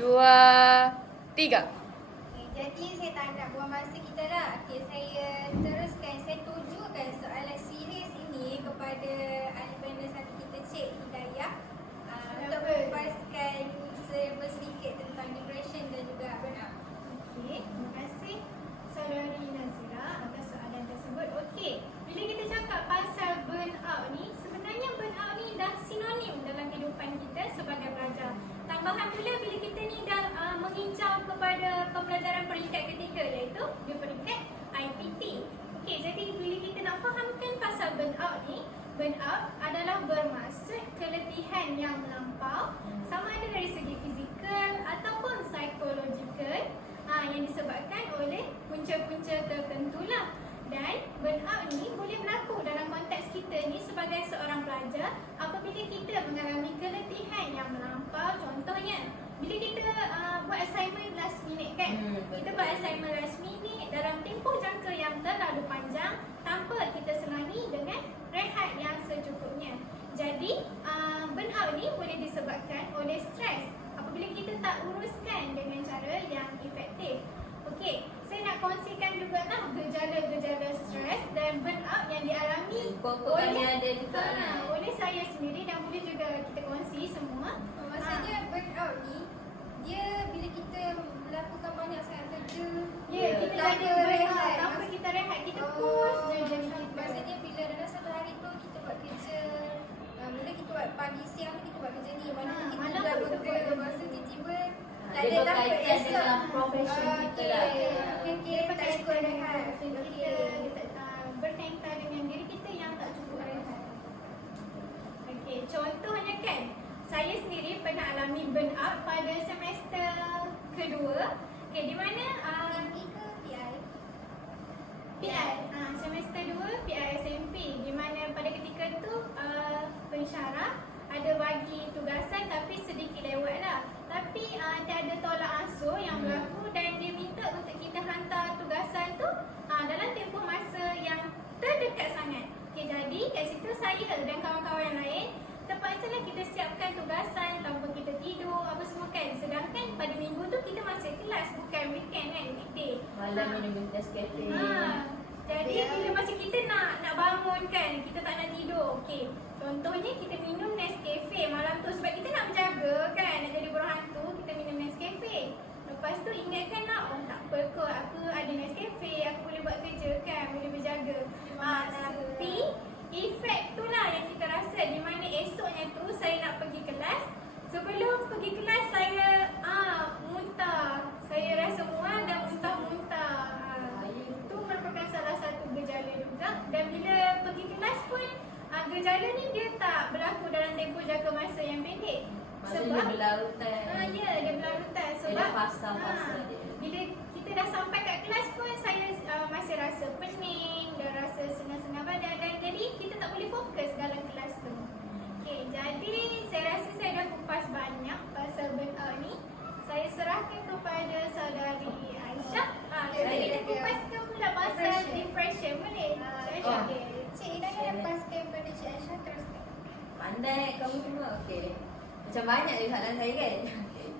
dua, tiga. Jadi saya tak nak buang masa kita dah. Saya teruskan. Saya tujukan soalan serius ini kepada ahli panel satu kita, Cik Hidayah, untuk mengupas sedikit tentang depression dan juga burnout. Okey, terima kasih Saudari Nazira atas soalan tersebut. Okey, bila kita cakap pasal burnout ni, sebenarnya burnout ni dah sinonim dalam kehidupan kita sebagai pelajar. Tambahan pula bila kita ni dah mengincar kepada pembelajaran peringkat ketiga, iaitu di peringkat IPT. Okey, jadi bila kita nak fahamkan pasal burnout ni, burnout adalah bermaksud keletihan yang melampau, sama ada dari segi fizikal ataupun psikologikal, yang disebabkan oleh punca-punca tertentu lah. Dan burnout ni boleh berlaku dalam konteks kita ni sebagai seorang pelajar apabila kita mengalami keletihan yang melampau. Contohnya, bila kita buat assignment last minute kan, kita buat assignment last minute dalam tempoh jangka yang terlalu panjang tanpa kita selangi dengan rehat yang secukupnya. Jadi burnout ni boleh disebabkan oleh stres apabila kita tak uruskan dengan cara yang efektif. Okey, saya nak kongsikan jugalah gejala-gejala stres dan burnout yang dialami oleh saya sendiri dan boleh juga kita kongsi semua. Maksudnya burnout ni, dia bila kita melakukan banyak sangat kerja, kita tanpa ada rehat. tanpa kita rehat, kita push je jadi kita. Maksudnya bila dalam satu hari tu kita buat kerja, bila kita buat pagi siang kita buat kerja ni, malam kita malam dah tu kita bekerja, buat lepas tu tiba-tiba tak dia ada dapat berkaitan esok. dengan profession kita lah. Okey, tak cukup rehat. Kita berkaitan dengan diri kita yang tak cukup rehat. Okey, contohnya kan, saya sendiri pernah alami burnout pada semester kedua. Okey, di mana Tinggi ke PI? PI, semester 2 PI SMP, di mana pada ketika tu pensyarah ada bagi tugasan tapi sedikit lewat lah. Tapi tiada tolak ansur yang berlaku dan dia minta untuk kita hantar tugasan tu dalam tempoh masa yang terdekat sangat. Okay, jadi kat situ saya dan kawan-kawan yang lain terpaksalah kita siapkan tugasan tanpa kita tidur apa semua kan. Sedangkan pada minggu tu kita masih kelas, bukan weekend kan, weekday. Malam minum Nescafe. Jadi bila macam kita nak bangun kan, kita tak nak tidur. Okey, contohnya kita minum Nescafe malam tu sebab kita nak berjaga kan, nak jadi burung hantu, kita minum Nescafe. Lepas tu ingatkanlah, oh tak apa kot, aku ada Nescafe, aku boleh buat kerja kan, boleh berjaga. Tapi efek tu lah yang kita rasa, di mana esoknya tu saya nak pergi kelas. Sebelum pergi kelas saya muntah. Saya rasa mual dan muntah-muntah. Itu merupakan salah satu gejala juga. Dan bila pergi kelas pun gejala ni dia tak berlaku dalam tempoh jangka masa yang pendek. Maksudnya dia berlarutan. Dia berlarutan sebab dia fasa-fasa dia. Bila kita dah sampai kat kelas pun saya masih rasa pening dan rasa senang-senang badan, dan jadi kita tak boleh fokus dalam kelas tu. Okey, jadi saya rasa saya dah kupas banyak pasal burnout ni. Saya serahkan kepada saudari Aisyah. Jadi kita kupaskan pula pasal depression, boleh? Okey, Cik Hidayah lepaskan pada Cik Aisyah, teruskan. Pandai kamu semua. Okey. Macam banyak je soalan saya kan. Okey.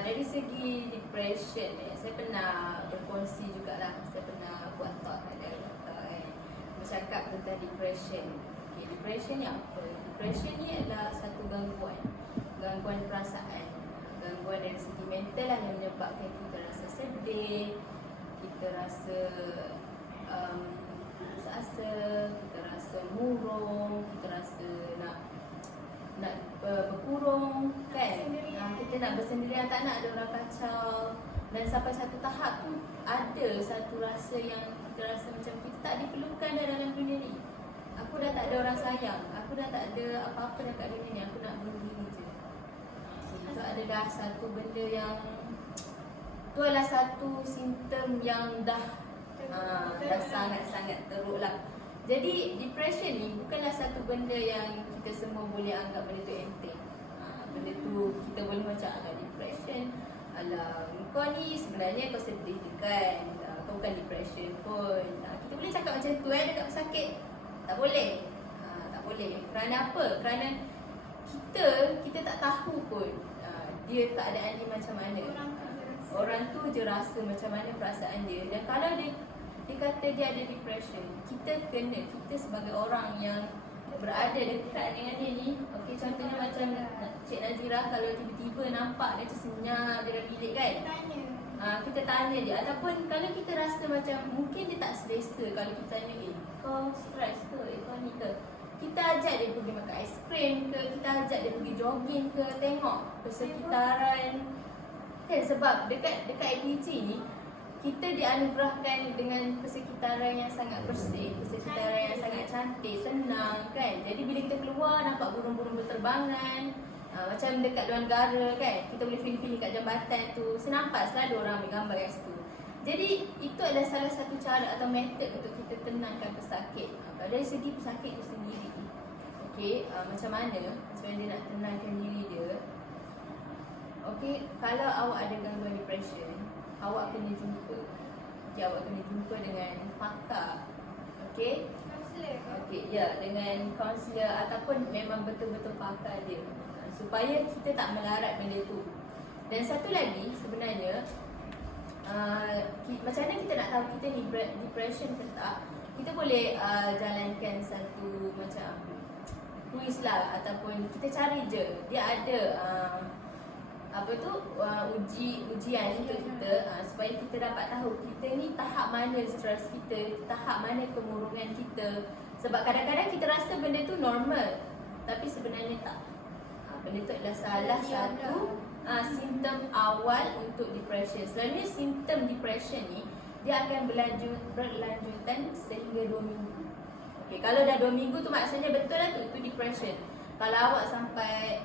Dari segi depression ni, saya pernah berkongsi jugalah. Saya pernah buat talk ada bercakap tentang depression. Okey, depression ni apa? Depression ni adalah satu gangguan perasaan, gangguan dari segi mental lah, yang menyebabkan kita rasa sedih, kita rasa putus asa, kita rasa murung, kita rasa nak berkurung kan. Kita nak bersendirian, tak nak ada orang kacau. Dan sampai satu tahap tu ada satu rasa yang kita rasa macam kita tak diperlukan dah dalam dunia ni. Aku dah tak ada orang sayang, aku dah tak ada apa-apa dekat dunia ni, aku nak bunuh diri je. Itu adalah satu benda yang, tu adalah satu simptom yang dah sangat-sangat teruk lah. Jadi depression ni bukanlah satu benda yang kita semua boleh anggap benda tu enteng. Benda tu kita boleh macam depression, alah kau ni sebenarnya kau sedih je kan, kau bukan depression pun. Kita boleh cakap macam tu dekat pesakit. Tak boleh. Tak boleh. Kerana apa? Kerana kita tak tahu pun dia keadaan dia macam mana. Orang tu je rasa macam mana perasaan dia. Dan kalau dia kata dia ada depression, kita sebagai orang yang berada dekat dengan dia ni, okey, contohnya macam Cik Nazira, kalau tiba-tiba nampak dia macam senyap dalam bilik kan, kita tanya dia. Ataupun kalau kita rasa macam mungkin dia tak selesa, kalau kita tanya, kau stres ke, kau ni ke, kita ajak dia pergi makan aiskrim ke, kita ajak dia pergi jogging ke, tengok persekitaran kan. Sebab dekat APG ni kita dianugerahkan dengan persekitaran yang sangat bersih, persekitaran yang sangat cantik, tenang kan. Jadi bila kita keluar nampak burung-burung berterbangan, macam dekat luar negara kan, kita boleh feeling kat jambatan tu, saya nampak selalu orang ambil gambar kat situ. Jadi itu adalah salah satu cara atau metod untuk kita tenangkan pesakit. Dari segi pesakit itu sendiri, okey, macam mana dia nak tenangkan diri dia. Okey, kalau awak ada gangguan depression, awak kena jumpa. Okey, awak kena jumpa dengan pakar. Okey? Kaunselor ke? Okey, ya, dengan kaunselor ataupun memang betul-betul pakar dia. Supaya kita tak melarat benda tu. Dan satu lagi sebenarnya, macam mana kita nak tahu kita ni depression ke tak? Kita boleh jalankan satu macam quiz lah, ataupun kita cari je. Dia ada ujian untuk kita, supaya kita dapat tahu kita ni tahap mana stres kita, tahap mana kemurungan kita. Sebab kadang-kadang kita rasa benda tu normal, tapi sebenarnya tak. Benda tu adalah salah satu simptom awal untuk depression. Selalunya simptom depression ni dia akan berlanjutan sehingga 2 minggu. Okay, kalau dah 2 minggu tu maksudnya betul lah tu, itu depression. Kalau awak sampai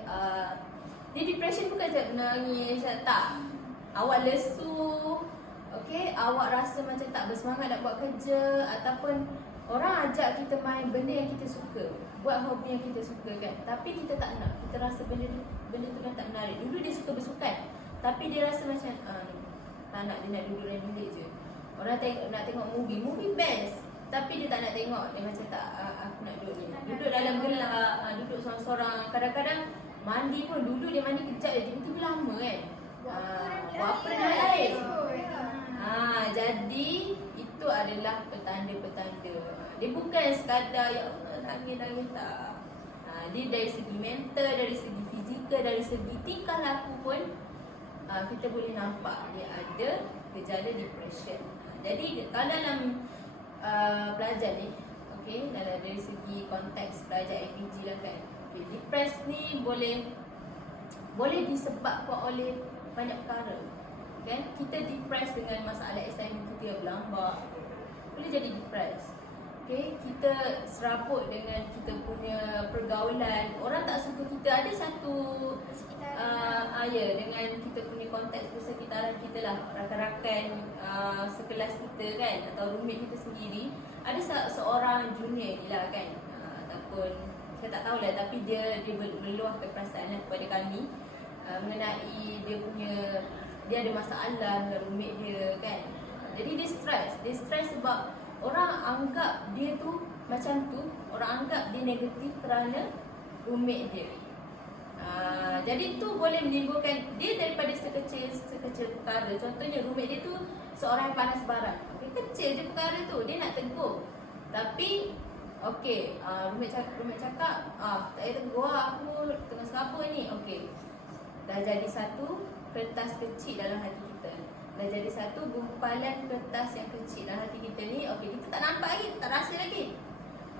dia depression bukan macam menangis, tak. Awak lesu, okay, awak rasa macam tak bersemangat nak buat kerja, ataupun orang ajak kita main benda yang kita suka, buat hobi yang kita suka kan, tapi kita tak nak. Kita rasa benda tu kan tak menarik. Dulu dia suka bersukan, tapi dia rasa macam tak nak, dia nak duduk dalam bilik je. Orang nak tengok movie best, tapi dia tak nak tengok. Dia macam tak, aku nak duduk ni, duduk dalam gelap, duduk sorang-sorang. Kadang-kadang mandi pun, dulu dia mandi kejap je, tiba-tiba lama kan. Buat apa dalam air. Jadi itu adalah petanda-petanda. Dia bukan sekadar ya Allah nangis-nangis, tak. Dia dari segi mental, dari segi fizikal, dari segi tingkah laku pun kita boleh nampak dia ada gejala depression. Jadi kalau dalam pelajar ni, okey, dari segi konteks pelajar APG lah kan, okay, depress ni boleh disebabkan oleh banyak perkara kan. Kita depress dengan masalah assignment kita yang berlambak, boleh jadi depress. Okay, kita serabut dengan kita punya pergaulan, orang tak suka kita. Ada satu dengan kita punya konteks persekitaran kita lah, rakan-rakan sekelas kita kan, atau roommate kita sendiri. Ada seorang junior ni lah kan, ataupun saya tak tahulah, tapi dia meluahkan perasaan kepada kami mengenai dia ada masalah dengan roommate dia kan. Jadi dia stres sebab orang anggap dia tu macam tu, orang anggap dia negatif kerana roommate dia. Jadi tu boleh menimbulkan dia daripada sekecil perkara. Contohnya roommate dia tu seorang yang panas barang. Okay, kecil je perkara tu, dia nak tegur. Tapi okey, roommate cakap, tak payah tegur lah, aku tengah serabut ni. Okey, dah jadi satu kertas kecil dalam hati kita. Dah jadi satu gumpalan kertas yang kecil dalam hati kita ni. Okey, kita tak nampak lagi, tak rasa lagi.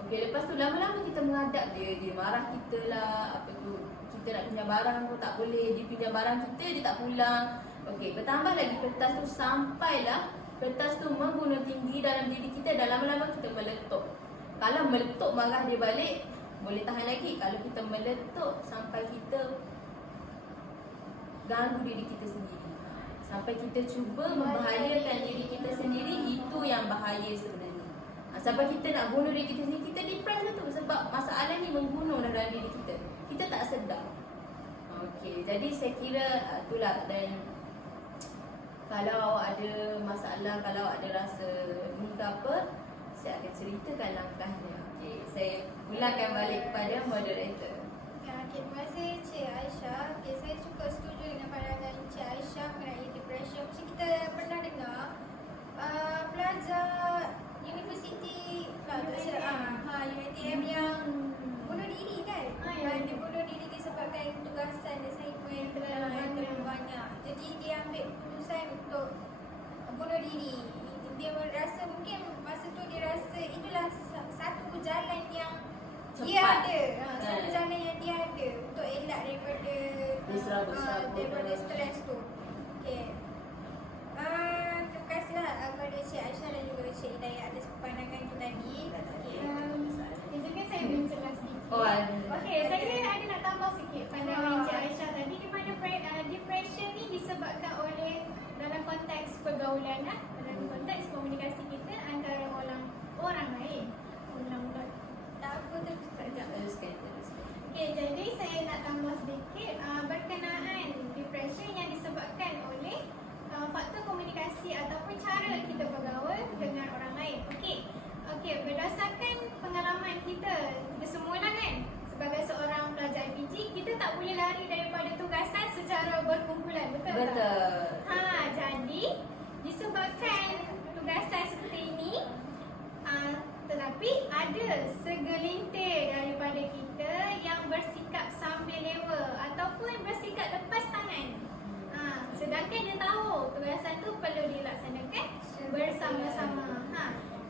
Okey, lepas tu lama-lama kita menghadap dia marah kita lah, kita nak pinjam barang pun tak boleh, dia pinjam barang kita, dia tak pulang. Okey, bertambah lagi kertas tu, sampailah kertas tu membunuh tinggi dalam diri kita, dan lama-lama kita meletup. Kalau meletup marah dia balik, boleh tahan lagi. Kalau kita meletup sampai kita ganggu diri kita sendiri, sampai kita cuba membahayakan diri kita sendiri, itu yang bahaya sebenarnya. Sampai kita nak bunuh diri kita sendiri, kita depress lah tu, sebab masalah ni membunuh dalam diri kita, kita tak sedar. Okey, jadi saya kira itulah. Dan kalau awak ada masalah, kalau awak ada rasa ni ke apa, saya akan ceritakan langkahnya. Okey, saya pulangkan balik kepada moderator. Okay, terima kasih Cik Aisyah. Okay, saya cukup setuju dengan pandangan Cik Aisyah mengenai depression. Macam kita pernah dengar pelajar universiti UiTM yang bunuh diri kan? Dia bunuh diri disebabkan tugasan assignment terlalu banyak. Jadi dia ambil keputusan untuk bunuh diri. Dia merasa mungkin masa tu dia rasa itulah satu jalan yang dia ada. Satu jalan yang dia ada untuk elak daripada daripada stres tu. Okay. Terima kasihlah kepada Cik Aisyah dan juga Cik Hidayah atas pandangan kita tadi. Juga saya ingin jelas sedikit. Okey, saya ada nak tambah sikit pandangan Cik Aisyah tadi, di mana depression ni disebabkan oleh dalam konteks pergaulan, dalam konteks komunikasi kita antara orang lain. Tak apa Teruskan. Okey, jadi saya nak tambah sedikit berkenaan depression yang disebabkan oleh faktor komunikasi ataupun cara kita bergaul dengan orang lain. Okey, berdasarkan pengalaman kita semua lah kan, sebagai seorang pelajar IPG, kita tak boleh lari daripada tugasan secara berkumpulan, betul tak? Betul. Jadi disebabkan tugasan seperti ini, tetapi ada segelintir daripada kita yang bersikap sambil lewa ataupun bersikap lepas tangan. Sedangkan dia tahu tugasan tu perlu dilaksanakan bersama-sama.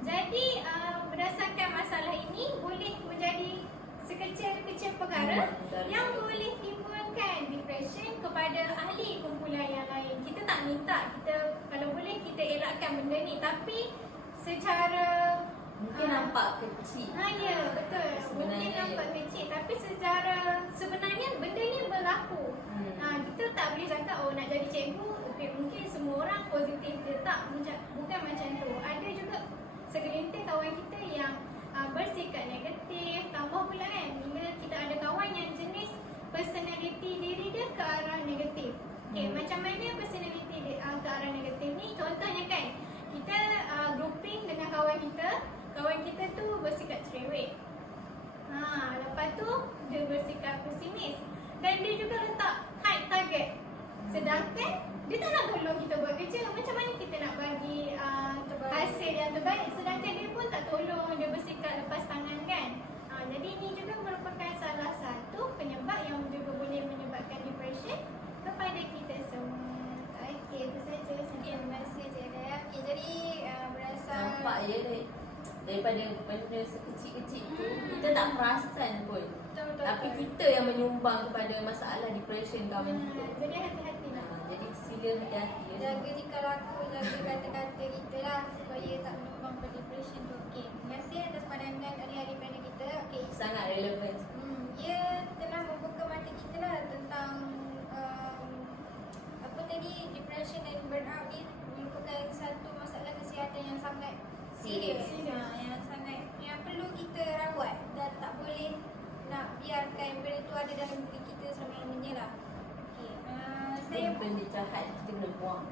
Jadi berdasarkan masalah ini boleh menjadi sekecil-kecil perkara yang boleh timbulkan depression kepada ahli kumpulan yang lain. Kita tak minta, kita kalau boleh kita elakkan benda ni, tapi secara Mungkin nampak kecil. ya, betul. Mungkin nampak kecil, tapi secara sebenarnya benda ni berlaku. Kita tak boleh cakap nak jadi cikgu, mungkin semua orang positif dia, tak, bukan macam tu. Ada juga segelintir kawan kita yang bersikap negatif. Tambah pula kan, bila kita ada kawan yang jenis personality diri dia ke arah negatif. Macam mana personality dia ke arah negatif ni? Contohnya kan, kita grouping dengan kawan kita tu bersikap cerewet. Lepas tu dia bersikap pesimis dan dia juga letak high target. Sedangkan dia tak nak tolong kita buat kerja. Macam mana kita nak bagi hasil yang terbaik, sedangkan dia pun tak tolong, dia bersikap lepas tangan kan. Jadi ini juga merupakan salah satu penyebab yang juga boleh menyebabkan depression kepada kita semua. Okey, itu saja. Terima kasih Cik Hidayah. Okay, jadi berasa Nampak je daripada benda sekecil-kecil tu, kita tak perasan pun. Betul. Tapi kita yang menyumbang kepada masalah depression kawan kita. Jadi hati-hatilah. Jadi sila hati-hati. jaga tingkah laku, jaga kata-kata kita lah supaya tak menyumbang pada depression tu. Okey, terima kasih atas pandangan ahli-ahli panel kita. Okey, Sangat relevan. ia telah membuka mata kita lah tentang apa tadi, depression dan burnout ni merupakan satu masalah kesihatan yang sangat serius, yang perlu kita rawat dan tak boleh nak biarkan benda tu ada dalam diri kita selama-lamanya lah. Okey, saya Benda jahat kita kena buang.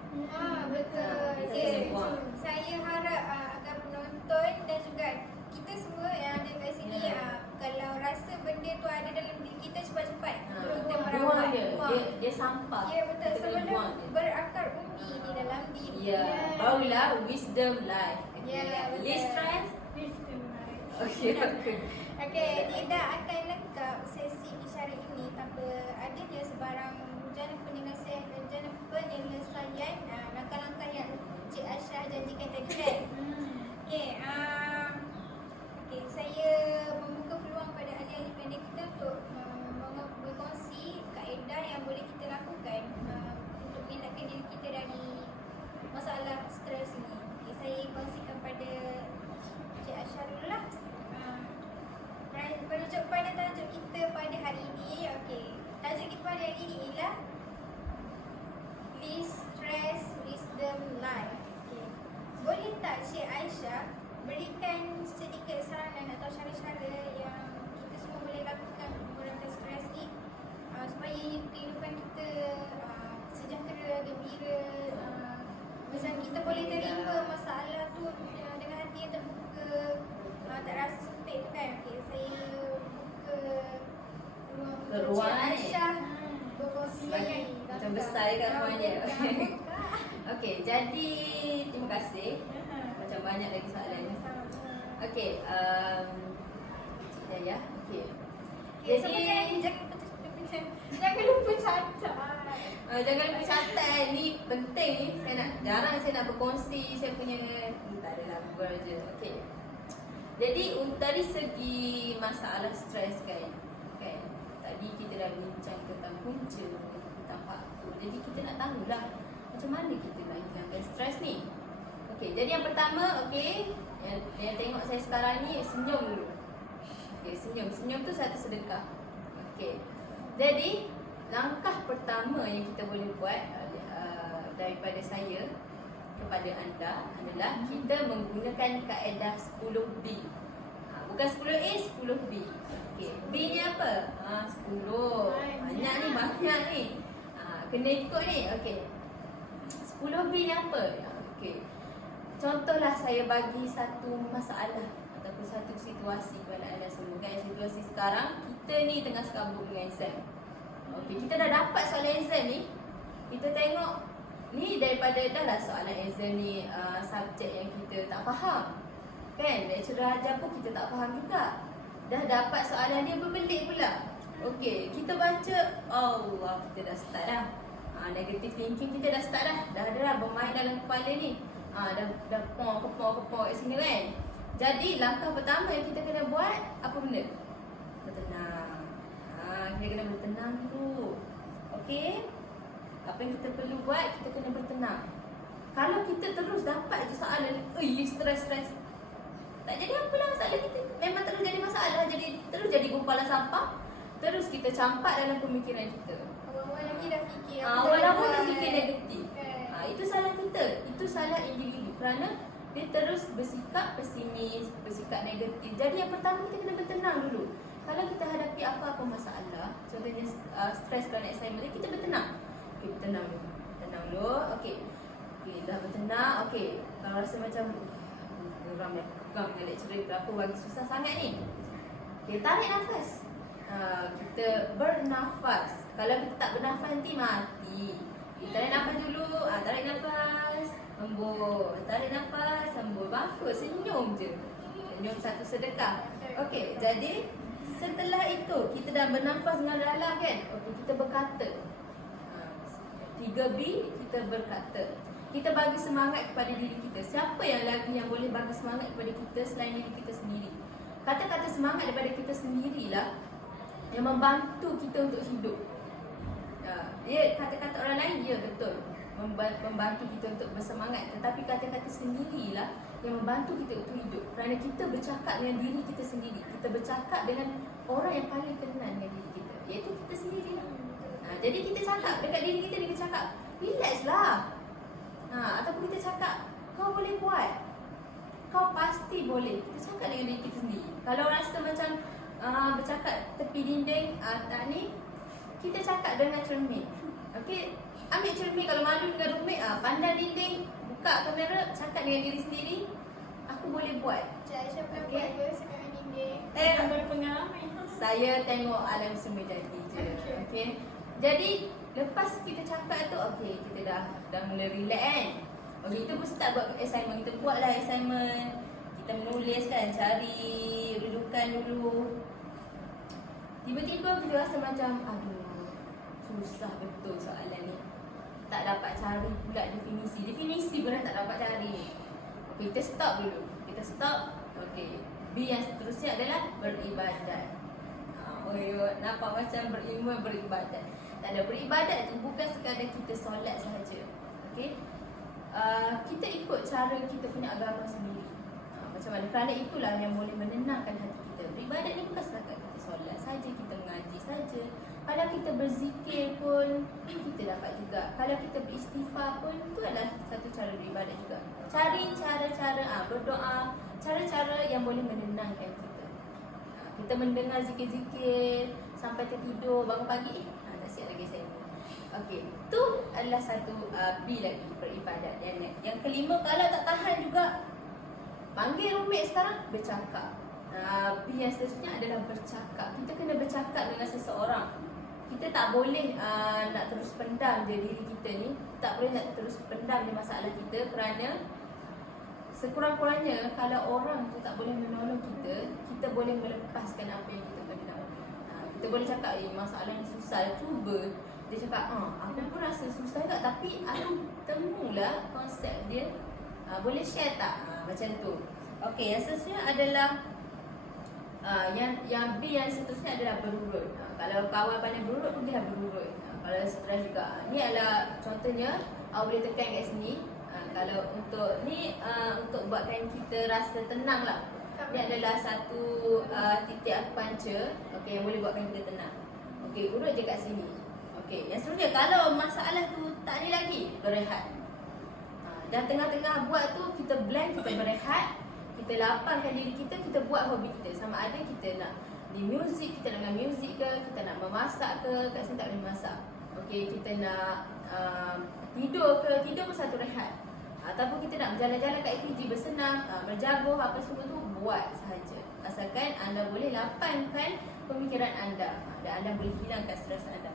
betul. Kita Okay. kena buang. Saya harap agar penonton dan juga kita semua yang ada kat sini, kalau rasa benda tu ada dalam diri kita, cepat-cepat kita Buang merawat. dia. Dia sampah. Ya, betul. Kita kena Sebelum buang dia. berakar umbi di dalam diri. Ya, barulah wisdom life. Ya, betul. Liz try. Okey. Okey, tidak akan lengkap sesi bicara ini tanpa adanya sebarang jana penyelesaian langkah-langkah yang Cik Aisyah janjikan tadi kan. Okey, saya membuka peluang pada ahli-ahli panel kita untuk berkongsi kaedah yang boleh kita lakukan untuk melindungi diri kita dari masalah stres ini. Okey, saya kongsikan pada Cik Aisyah dulu lah. Merujuk pada tajuk kita pada hari ini. Okey, tajuk kita pada hari ini ialah dekat semuanya. Okey, jadi terima kasih. Macam banyak lagi soalan ni. Okey, ya. Okey. Jadi Jangan lupa catat. jangan lupa catat, ni penting ni. Jarang saya nak berkongsi saya punya tak adalah Google je. Okey. Jadi dari segi masalah stres kan. Tadi kita dah bincang tentang punca, tentang faktor. Jadi kita nak tahulah macam mana kita nak hilangkan stres ni. Okey, jadi yang pertama, okey, yang tengok saya sekarang ni senyum dulu. Okey, senyum tu satu sedekah. Okey. Jadi langkah pertama yang kita boleh buat daripada saya kepada anda adalah kita menggunakan kaedah 10B. Bukan 10A, 10B. Okey, B ni apa? 10. Banyak ni. Kena ikut ni. Okey. 10B ni apa? Okey. Contohlah saya bagi satu masalah ataupun satu situasi kepada anda semua kan. Situasi sekarang kita ni tengah sekabut dengan exam. Okey, kita dah dapat soalan exam ni. Kita tengok ni daripada dah lah soalan exam ni subjek yang kita tak faham. Kan? Lecturer ajar pun kita tak faham juga. Dah dapat soalan dia berbelit pula. Okey, kita baca, Allah, kita dah start dah. Negative thinking kita dah start dah. Dah ada dah bermain dalam kepala ni. Dah kepong kat sini kan. Jadi langkah pertama yang kita kena buat apa benda? Bertenang. Kita kena bertenang dulu. Okey? Apa yang kita perlu buat? Kita kena bertenang. Kalau kita terus dapat je soalan, stres. Tak jadi apalah masalah kita. Memang terus jadi masalah, terus jadi gumpalan sampah. Terus kita campak dalam pemikiran kita. Awal-awal lagi dah fikir. Awal-awal dah fikir negatif. Itu salah kita. Itu salah individu. Kerana dia terus bersikap pesimis, bersikap negatif. Jadi yang pertama kita kena bertenang dulu. Kalau kita hadapi apa-apa masalah, contohnya stres kerana assignment, kita bertenang. Okey, bertenang dulu. Okey, dah bertenang. Okey, kalau rasa macam geram dah pegang dengan lecturer berapa bagi susah sangat ni. Okey, tarik nafas. Kita bernafas. Kalau kita tak bernafas nanti mati. Kita tarik nafas dulu. Tarik nafas, hembus. Tarik nafas, hembus. Bagus, senyum je. Senyum satu sedekah. Okey, jadi setelah itu kita dah bernafas dengan dalam kan. Okey, kita berkata. 3B, kita berkata. Kita bagi semangat kepada diri kita. Siapa yang lagi yang boleh bagi semangat kepada kita selain diri kita sendiri? Kata-kata semangat daripada kita sendirilah yang membantu kita untuk hidup. Ya, kata-kata orang lain, ya betul, membantu kita untuk bersemangat. Tetapi kata-kata sendirilah yang membantu kita untuk hidup. Kerana kita bercakap dengan diri kita sendiri. Kita bercakap dengan orang yang paling kenal dengan diri kita, iaitu kita sendirilah. Jadi kita cakap dekat diri kita, kita cakap, relaxlah. Ataupun kita cakap, kau boleh buat, kau pasti boleh. Kita cakap dengan diri kita sendiri. Kalau rasa macam bercakap tepi dinding, tak ni, kita cakap dengan cermin. Okey, ambil cermin. Kalau malu dengan roommate, pandang dinding, buka kamera, cakap dengan diri sendiri, aku boleh buat. Aisyah pernah buat ke sekarang dinding? Berpengalaman. Saya tengok alam semua jadi je. Okey. Jadi lepas kita cakap tu, okey, kita dah mula relax kan. Okey, kita pun start buat assignment. Kita buatlah assignment. Kita menulis kan, cari rujukan dulu. Tiba-tiba kita rasa macam, aduh, susah betul soalan ni. Tak dapat cari pula definisi. Definisi pun dah tak dapat cari. Okey, kita stop dulu. Kita stop. Okey, B yang seterusnya adalah beribadat. Nampak macam berilmu, beribadat. Tak ada, beribadat tu bukan sekadar kita solat sahaja. Okey, kita ikut cara kita punya agama sendiri. Macam mana? Kerana itulah yang boleh menenangkan hati kita. Beribadat ni bukan sekadar kita solat saja, kita mengaji saja. Kalau kita berzikir pun kita dapat juga. Kalau kita beristighfar pun itu adalah satu cara beribadat juga. Cari cara-cara berdoa, cara-cara yang boleh menenangkan kita. Kita mendengar zikir-zikir sampai tertidur, bangun pagi, tak siap lagi saya. Okey, tu adalah satu B lagi, beribadat. Yang kelima, kalau tak tahan juga, panggil roommate sekarang, bercakap. B yang seterusnya adalah bercakap. Kita kena bercakap dengan seseorang. kita tak boleh nak terus pendam je diri kita ni. Tak boleh nak terus pendam je masalah kita, kerana sekurang-kurangnya kalau orang tu tak boleh menolong kita, kita boleh melepaskan apa yang kita pendam. Kita boleh cakap, masalah ni susah, cuba. Dia cakap, aku pun rasa susah tak, tapi aku temulah konsep dia. Boleh share tak? Macam tu. Okey, yang seterusnya adalah yang B yang seterusnya adalah berurut. Kalau kawan pandai berurut, pergilah berurut. Kalau stres juga. Ni adalah contohnya, awak boleh tekan kat sini. Kalau untuk ni untuk buatkan kita rasa tenang lah. Ni adalah satu titik acupuncture, okey, yang boleh buatkan kita tenang. Okey, urut je kat sini. Okey, yang seterusnya, kalau masalah tu tak ada lagi, berehat. Dan tengah-tengah buat tu, kita blank, kita berehat, kita lapangkan diri kita, kita buat hobi kita. Sama ada kita nak di muzik, kita nak main muzik ke, kita nak memasak ke, kat sini tak boleh masak. Okey, kita nak tidur ke, tidur pun satu rehat. Ataupun kita nak berjalan-jalan kat ATG, bersenam, berjaguh, apa semua tu, buat sahaja. Asalkan anda boleh lapangkan pemikiran anda dan anda boleh hilangkan stres anda.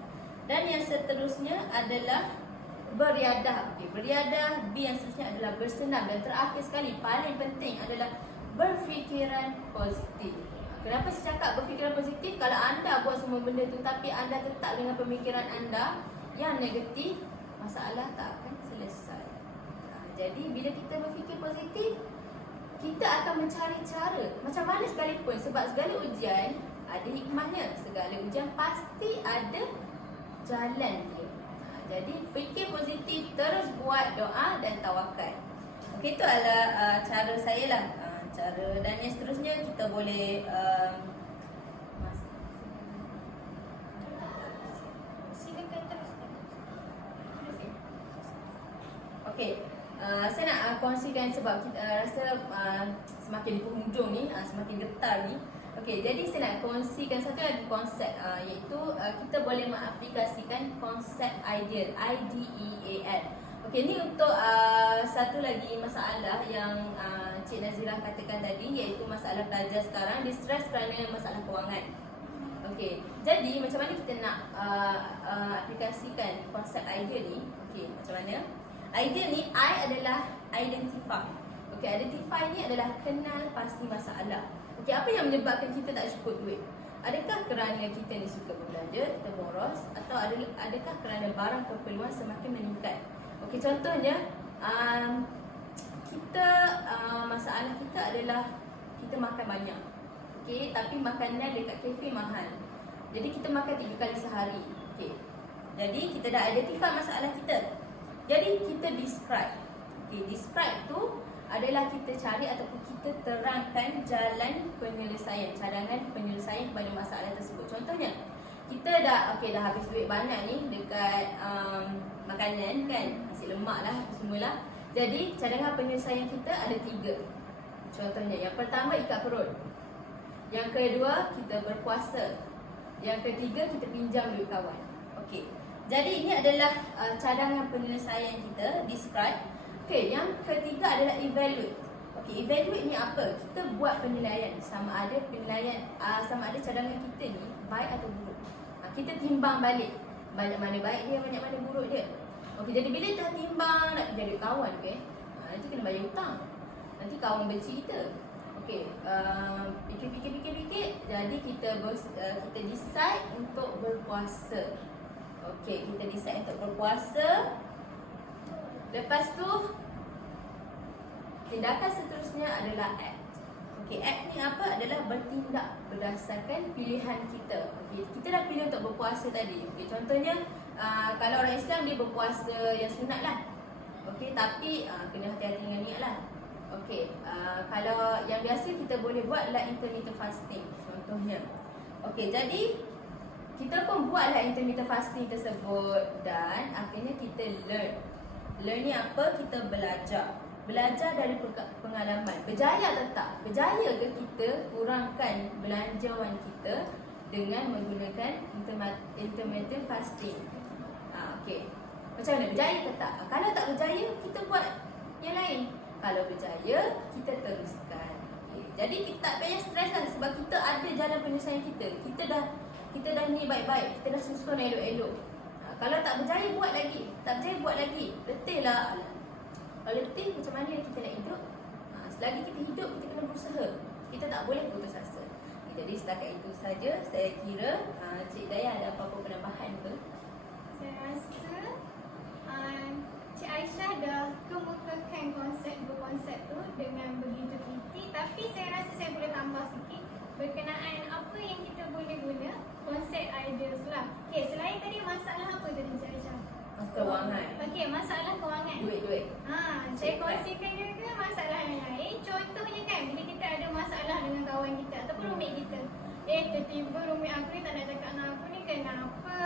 Dan yang seterusnya adalah beriadah. Okay, beriadah. B yang seterusnya adalah bersenam. Dan terakhir sekali, paling penting adalah berfikiran positif. Kenapa saya cakap berfikiran positif? Kalau anda buat semua benda tu tapi anda tetap dengan pemikiran anda yang negatif, masalah tak akan selesai. Jadi bila kita berfikir positif, kita akan mencari cara macam mana sekalipun, sebab segala ujian ada hikmahnya. Segala ujian pasti ada jalan dia. Jadi fikir positif, terus buat doa dan tawakal. Okey, itu adalah cara saya lah. Cara, dan yang seterusnya kita boleh Silakan teruskan. okey. Saya nak kongsikan sebab kita rasa semakin penghujung ni, semakin getar ni. Okey, jadi saya nak kongsikan satu lagi konsep, iaitu kita boleh mengaplikasikan konsep ideal, IDEAL. Okey, ni untuk satu lagi masalah yang Cik Nazirah katakan tadi, iaitu masalah pelajar sekarang dia stres kerana masalah kewangan. Okey, jadi macam mana kita nak aplikasikan konsep ideal ni? Okey, macam mana? Ideal ni, I adalah identify. Okey, identify ni adalah kenal pasti masalah. Okey, apa yang menyebabkan kita tak cukup duit? Adakah kerana kita ni suka berbelanja, kita boros, atau adakah kerana barang keperluan semakin meningkat? Okey, contohnya kita masalah kita adalah kita makan banyak. Okey, tapi makanan dekat kafe mahal. Jadi kita makan 3 kali sehari. Okey. Jadi kita dah identify masalah kita. Jadi kita describe. Okey, describe tu adalah kita cari ataupun kita terangkan jalan penyelesaian, cadangan penyelesaian kepada masalah tersebut. Contohnya, kita dah habis duit banyak ni dekat makanan kan, nasi lemak lah, semualah. Jadi cadangan penyelesaian kita ada 3. Contohnya, yang pertama ikat perut. Yang kedua, kita berpuasa. Yang ketiga, kita pinjam duit kawan. Okey. Jadi ini adalah cadangan penyelesaian kita, describe. Okey, yang ketiga adalah evaluate. Okey, evaluate ni apa? Kita buat penilaian sama ada cadangan kita ni baik atau buruk. Kita timbang balik. Banyak mana baik dia, banyak mana buruk dia. Okey, jadi bila dah timbang nak jadi kawan ke, nanti kena bayar hutang. Nanti kawan benci kita. Okey, fikir. Jadi kita decide untuk berpuasa. Okey, kita decide untuk berpuasa. Lepas tu tindakan seterusnya adalah act. Okey, act ni apa? Adalah bertindak berdasarkan pilihan kita. Okey, kita dah pilih untuk berpuasa tadi. Okey, contohnya kalau orang Islam dia berpuasa yang sunat lah. Okey, tapi kena hati-hati dengan niat lah. Okey, kalau yang biasa kita boleh buat adalah intermittent fasting contohnya. Okey, jadi kita pun buatlah intermittent fasting tersebut dan akhirnya kita learn. Learn ni apa? Kita belajar. Belajar dari pengalaman. Berjaya atau tak? Berjaya ke kita kurangkan belanjawan kita dengan menggunakan intermittent fasting? Okey. Macam mana? Berjaya ke tak? Kalau tak berjaya, kita buat yang lain. Kalau berjaya, kita teruskan. Okay. Jadi kita tak payah stres lah sebab kita ada jalan penyelesaian kita. Kita dah kita dah ni baik-baik, kita dah susun elok-elok. Kalau tak berjaya buat lagi, letih lah. Kalau letih macam mana kita nak hidup? Selagi kita hidup, kita kena berusaha. Kita tak boleh putus asa. Jadi setakat itu saja. Saya kira Cik Daya ada apa-apa penambahan ke? Saya rasa Cik Aisyah dah kemukakan konsep tu dengan begitu teliti. Tapi saya rasa saya boleh tambah sikit berkenaan apa yang kita boleh guna konsep ideas lah. Okay, selain tadi masalah apa tadi Cik Aisyah? Kewangan. Okey, masalah kewangan. Duit. Saya kongsikan juga masalah yang lain. Contohnya kan, bila kita ada masalah dengan kawan kita ataupun roommate kita. Tiba-tiba roommate aku ni tak nak cakap dengan aku ni kenapa?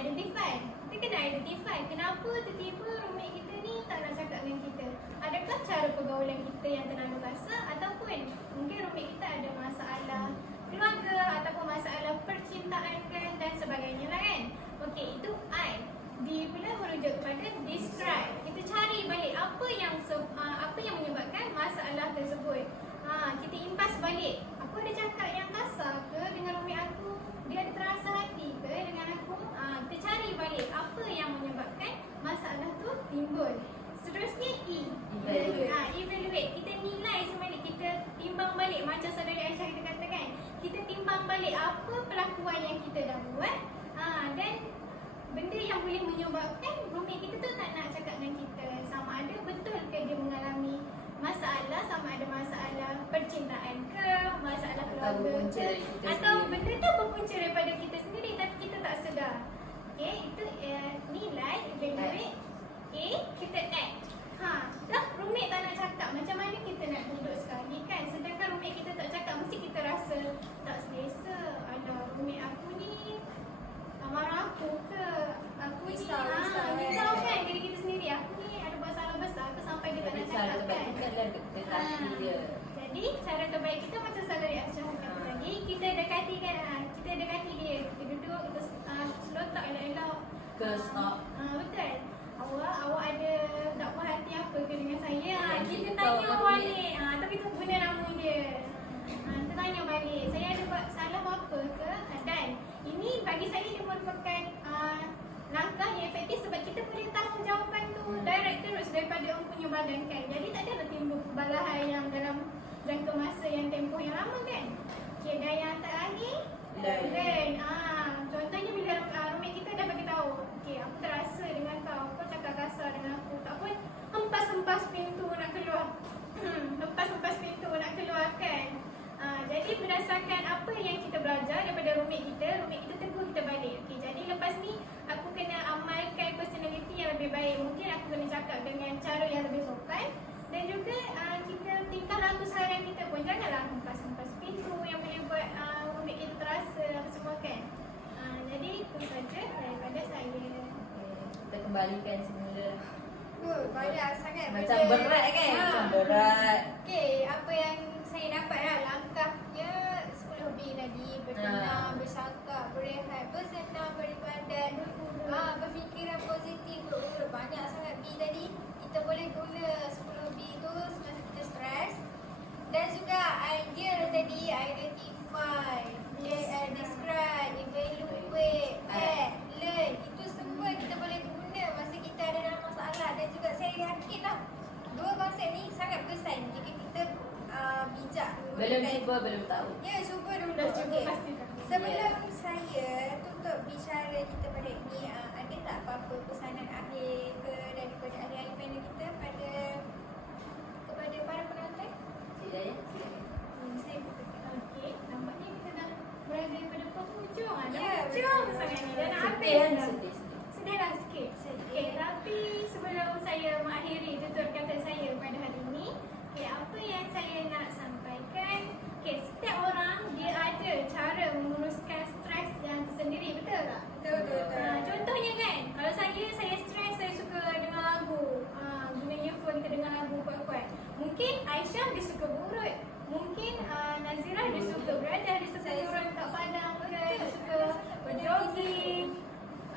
Identify. Kita kena identify kenapa tiba-tiba roommate kita ni tak nak cakap dengan kita. Adakah cara pergaulan kita yang terlalu kasar ataupun mungkin roommate kita ada masalah keluarga ataupun masalah percintaan ke dan sebagainya lah kan. Okey, itu I. D pula merujuk kepada describe. Kita cari balik apa yang menyebabkan masalah tersebut. Kita impas balik. Aku ada cakap yang kasar ke dengan roommate aku? Dia ada terasa hati ke dengan aku? Kita cari balik apa yang menyebabkan masalah tu timbul. Seterusnya E. Evaluate. Kita nilai sebenarnya, kita timbang balik macam saudari Aisyah kita katakan. Kita timbang balik apa pelakuan yang kita dah buat. Dan benda yang boleh menyebabkan roommate kita tu tak nak cakap dengan kita. Sama ada betul ke dia mengalami masalah, sama ada masalah percintaan ke, masalah keluarga ke, atau benda tu berpunca daripada kita sendiri tapi kita tak sedar. Okay, itu nilai, evaluate. A, kita act. Dah roommate tak nak cakap, macam mana kita nak duduk sekali kan? Sedangkan roommate kita tak cakap, mesti kita rasa tak selesa. Alah, roommate aku ni marah aku ke, aku ni risau kan diri kita sendiri, aku ni ada masalah besar ke sampai dia tak nak cakap kan. Jadi cara terbaik kita macam saudari Aisyah kata tadi, kita dekati kan, kita dekati dia, kita duduk, kita slow talk elok-elok Ke stop. betul, awak ada tak puas hati apa ke dengan saya? Kita Kita tanya tahu balik, tapi tu guna nama dia. Kita tanya balik, saya ada buat salah apa ke? Dan ini bagi saya dia merupakan langkah yang efektif sebab kita boleh tahu jawapan tu direct terus daripada orang punya badan kan. Jadi tak ada timbul kebalahan yang dalam jangka masa yang tempoh yang lama kan. Okay, dan yang terakhir learn. Contohnya bila roommate kita dah bagi tahu, okay, aku terasa dengan kau cakap kasar dengan aku, tak pun hempas pintu nak keluar. Hempas pintu nak keluar kan. Jadi berdasarkan apa yang kita belajar daripada roommate kita tegur kita balik. Okay, jadi lepas ni aku kena amalkan personality yang lebih baik. Mungkin aku kena cakap dengan cara yang lebih sopan. Dan juga kita tingkah laku seharian kita pun janganlah hempas pintu yang boleh buat roommate kita terasa apa semua kan. Jadi itu saja daripada saya. Kita kembalikan semula. Banyak sangat Macam benda. berat kan? Macam berat. Okay, apa yang saya dapat lah langkahnya 10 hobi tadi. Bertenang, bersakap, berehat, bersenam, beribadat, berfikiran positif, berurut. Banyak sangat B tadi. Kita boleh guna 10 hobi tu semasa kita stres. Dan juga idea tadi, identify, describe, evaluate, act, learn. Itu semua kita boleh guna masa kita ada dalam masalah. Dan juga saya yakin lah, dua konsep ni sangat berkesan jika kita bijak. Belum cuba, belum tahu. Ya, cuba dulu. Dah cuba Okey. pasti tak. Sebelum saya tutup bicara kita pada ini, ada tak apa-apa pesanan akhir ke daripada ahli-ahli panel kita kepada para penonton? Cik Daya. Saya buka. Okey, nampaknya kita dah berada pada penghujung. Ya, Penghujung betul. sangat ni. Dah nak habis Sedih kan? dah. Sedih. Sedihlah sikit. Okay, tapi sebelum saya mengakhiri tutur kata saya pada hari ini, okay, apa yang saya nak sampaikan, okay, setiap orang dia ada cara menguruskan stres yang tersendiri, betul tak? Betul. Contohnya kan, kalau saya stres, saya suka dengar lagu, guna earphone kita dengar lagu kuat-kuat. Mungkin Aisyah dia suka berurut, mungkin Nazirah dia suka berada, dia suka turun kat padang ke, dia suka berjogging,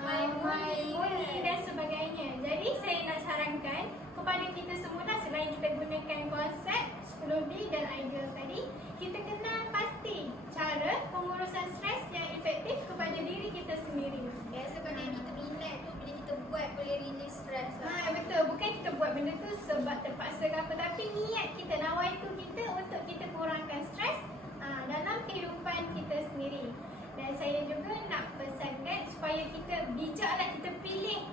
main boli dan sebagainya. Jadi saya nak sarankan kepada kita semua lah, selain kita gunakan konsep 10B dan ideas tadi, kita kena pasti cara pengurusan benda tu sebab terpaksa ke apa, tapi niat kita, nawaitu kita untuk kita kurangkan stres dalam kehidupan kita sendiri. Dan saya juga nak pesankan supaya kita bijaklah, kita pilih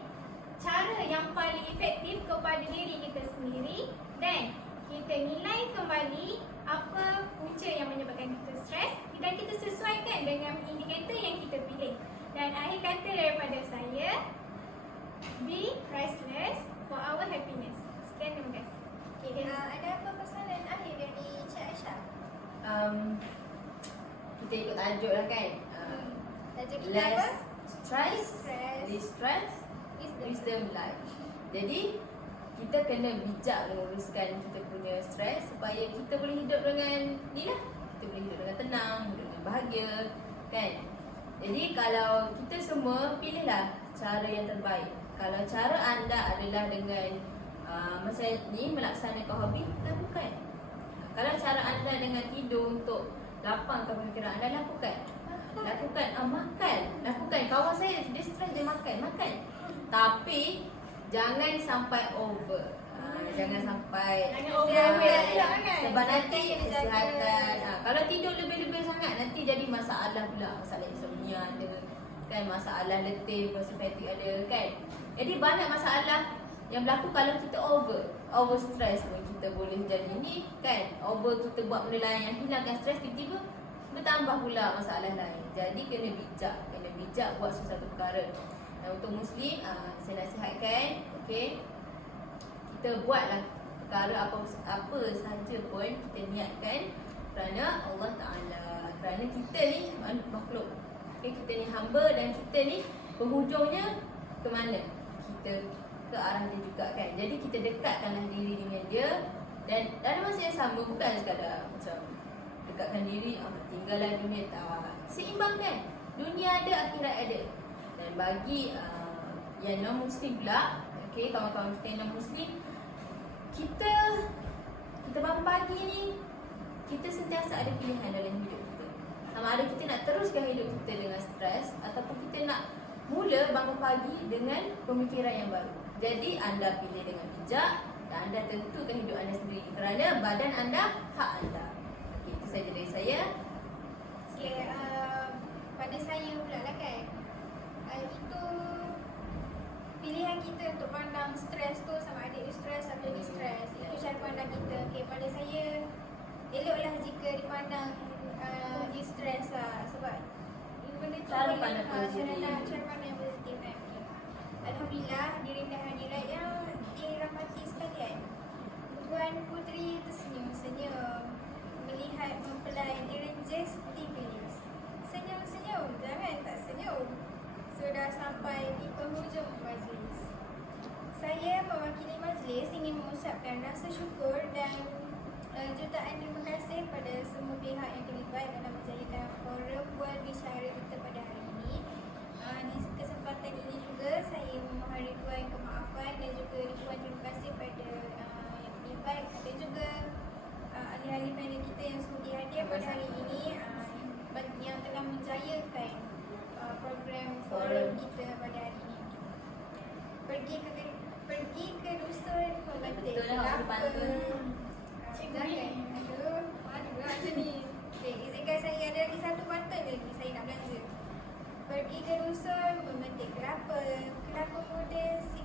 cara yang paling efektif kepada diri kita sendiri dan kita nilai kembali apa punca yang menyebabkan kita stres dan kita sesuaikan dengan indikator yang kita pilih. Dan akhir kata daripada saya, be priceless for our happiness. Sekian, terima kasih. Okay, ada apa pesanan akhir dari Cik Aisyah? Kita ikut tajuk lah kan. Tajuk kita apa? Less stress, Stress. less stress, wisdom life. Jadi kita kena bijak menguruskan kita punya stres supaya kita boleh hidup dengan ni lah. Kita boleh hidup dengan tenang, hidup dengan bahagia, kan? Jadi kalau kita semua pilihlah cara yang terbaik. Kalau cara anda adalah dengan macam ni melaksanakan hobi, lakukan. Kalau cara anda dengan tidur untuk lapangkan pemikiran anda, lakukan. Lakukan, makan. Lakukan. Kawan saya dia stres, dia makan. Tapi jangan sampai over. Jangan sampai sebab nanti kesihatan. Kalau tidur lebih-lebih sangat nanti jadi masalah pula, masalah insomnia ada, kan, masalah letih, fatigue ada, kan. Jadi banyak masalah yang berlaku kalau kita over stress pun kita boleh jadi ni, kan. Over kita buat benda lain yang hilangkan stres, tiba-tiba bertambah pula masalah lain. Jadi kena bijak buat sesuatu perkara. Dan untuk Muslim, saya nasihatkan, okey, kita buatlah perkara apa sahaja pun kita niatkan kerana Allah Ta'ala, kerana kita ni makhluk, okay, kita ni hamba dan kita ni penghujungnya ke mana? Kita ke arah dia juga, kan. Jadi kita dekatkanlah diri dengan dia. Dan dalam masa yang sama, bukan sekadar macam dekatkan diri, tinggallah dunia, tak. Seimbangkan, dunia ada, akhirat ada. Dan bagi yang non-Muslim pula, okay, kawan-kawan kita yang non-Muslim, kita bangun pagi ni, kita sentiasa ada pilihan dalam hidup kita. Sama ada kita nak teruskan hidup kita dengan stres ataupun kita nak mula bangun pagi dengan pemikiran yang baru. Jadi anda pilih dengan bijak dan anda tentukan hidup anda sendiri kerana badan anda hak anda. Okey, itu saja dari saya. Okay, pada saya pula lah, kan. Itu pilihan kita untuk pandang stres tu sama ada stres atau distress. Itu cara pandang kita. Okay, pada saya eloklah jika dipandang distress lah, sebab benda tu Cara boleh, pandang positif. cara pandang yang positif, kan. Okay. Alhamdulillah, hadirin dan hadirat yang dirahmati sekalian, Puan Puteri tersenyum-senyum melihat mempelai direnjes tipis. Senyum-senyum, jangan tak senyum. Sudah sampai di penghujung majlis. Saya mewakili majlis ingin mengucapkan rasa syukur dan jutaan terima kasih pada semua pihak yang terlibat dalam menjadikan forum berbicara kita pada hari ini. Di kesempatan ini juga saya memohon ribuan kemaafan dan juga ribuan terima kasih pada yang terlibat dan juga ahli-ahli panel kita yang sudi hadir pada hari ini, yang telah menjayakan program forum kita pada hari ini. Pergi ke dusun memetik Betul lah, orang pantun. Jangan. Aduh, macam ni. Okay, izinkan saya ada lagi satu pantun lagi saya nak belanja. Pergi ke dusun memetik kelapa muda si